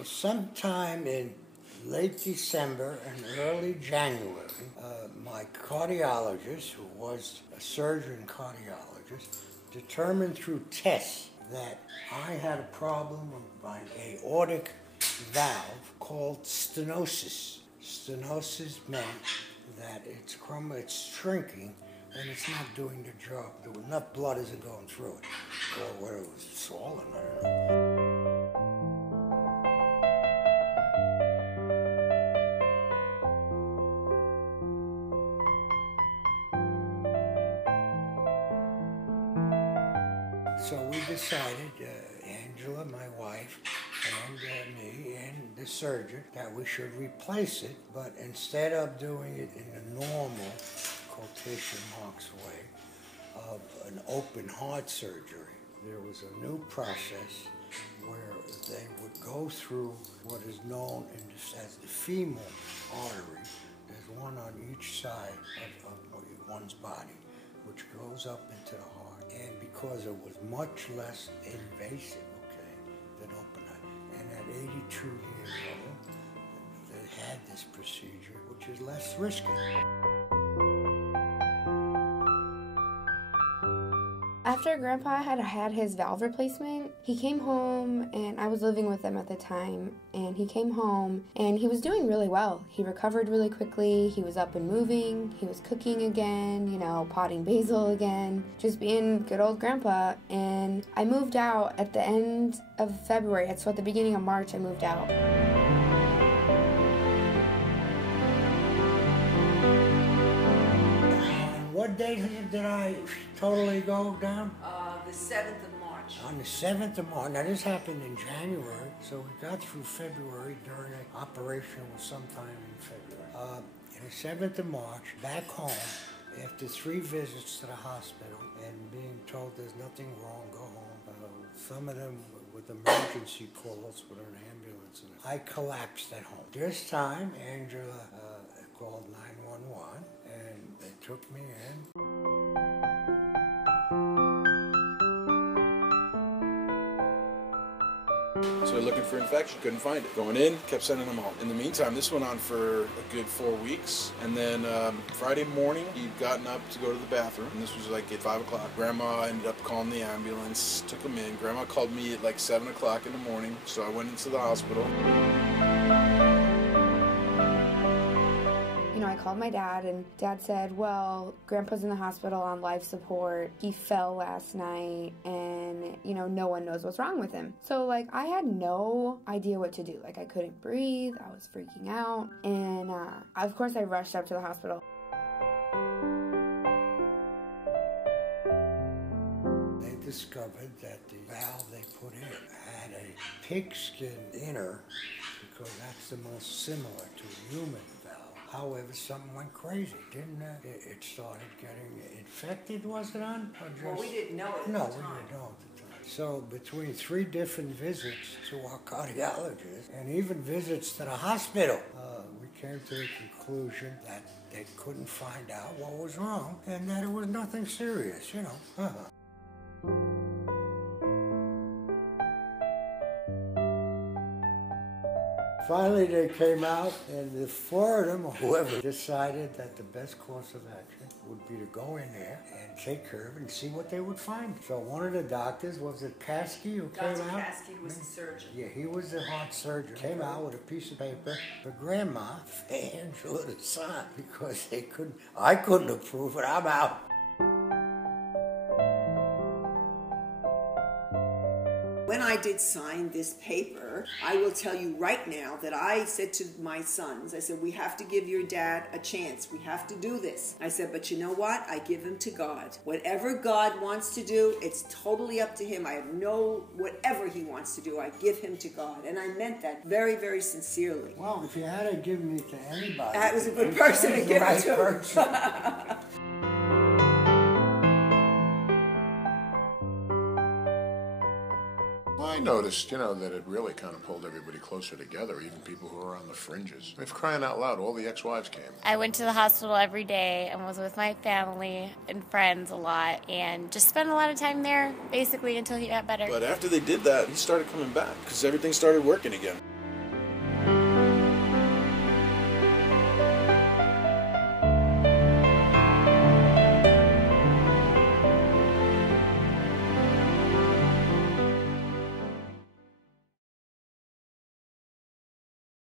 Well, sometime in late December and early January, my cardiologist, who was a surgeon cardiologist, determined through tests that I had a problem with my aortic valve called stenosis. Stenosis meant that it's shrinking and it's not doing the job. Enough blood isn't going through it, or whether it was swollen, I don't know. So we decided, Angela, my wife, and me, and the surgeon, that we should replace it, but instead of doing it in the normal, quotation marks, way of an open heart surgery, there was a new process where they would go through what is known as the femoral artery. There's one on each side of one's body, which goes up into the heart. And because it was much less invasive, than open heart, and at 82 years old, they had this procedure, which is less risky. After Grandpa had his valve replacement, he came home, and I was living with him at the time, and he came home, and he was doing really well. He recovered really quickly, he was up and moving, he was cooking again, potting basil again, just being good old Grandpa. And I moved out at the end of February, so at the beginning of March I moved out. What date did I totally go down? The 7th of March. On the 7th of March. Now this happened in January, so we got through February during the operation was sometime in February. On the 7th of March, back home, after 3 visits to the hospital and being told there's nothing wrong, go home. Some of them with emergency calls with an ambulance. I collapsed at home. This time, Angela called 911 and they took me in. So we're looking for infection, couldn't find it. Going in, kept sending them home. In the meantime, this went on for a good 4 weeks. And then Friday morning, he'd gotten up to go to the bathroom. And this was like at 5 o'clock. Grandma ended up calling the ambulance, took him in. Grandma called me at like 7 o'clock in the morning. So I went into the hospital. I called my dad, and Dad said, well, Grandpa's in the hospital on life support. He fell last night, and, no one knows what's wrong with him. So, I had no idea what to do. I couldn't breathe. I was freaking out. And, of course, I rushed up to the hospital. They discovered that the valve they put in had a pigskin inner, because that's the most similar to a human valve. However, something went crazy, didn't it? It started getting infected, was it on? Well, we didn't know it at the time. No, we didn't know at the time. So between 3 different visits to our cardiologist and even visits to the hospital, we came to the conclusion that they couldn't find out what was wrong and that it was nothing serious, Finally, they came out, and the 4 of them, or whoever, decided that the best course of action would be to go in there and take care of it and see what they would find. So one of the doctors, was it Kasky, who came out? Dr. Kasky was the surgeon. Yeah, he was the heart surgeon. Came out with a piece of paper for Grandma, for Angela to sign, because I couldn't approve it. I'm out. When I did sign this paper, I will tell you right now that I said to my sons, I said, we have to give your dad a chance. We have to do this. I said, but you know what? I give him to God. Whatever God wants to do, it's totally up to him. I have whatever he wants to do, I give him to God. And I meant that very, very sincerely. Well, if you had to give me to anybody, that was a good person to give it to. I noticed, that it really kind of pulled everybody closer together, even people who were on the fringes. If crying out loud, all the ex-wives came. I went to the hospital every day and was with my family and friends a lot and just spent a lot of time there, basically, until he got better. But after they did that, he started coming back because everything started working again.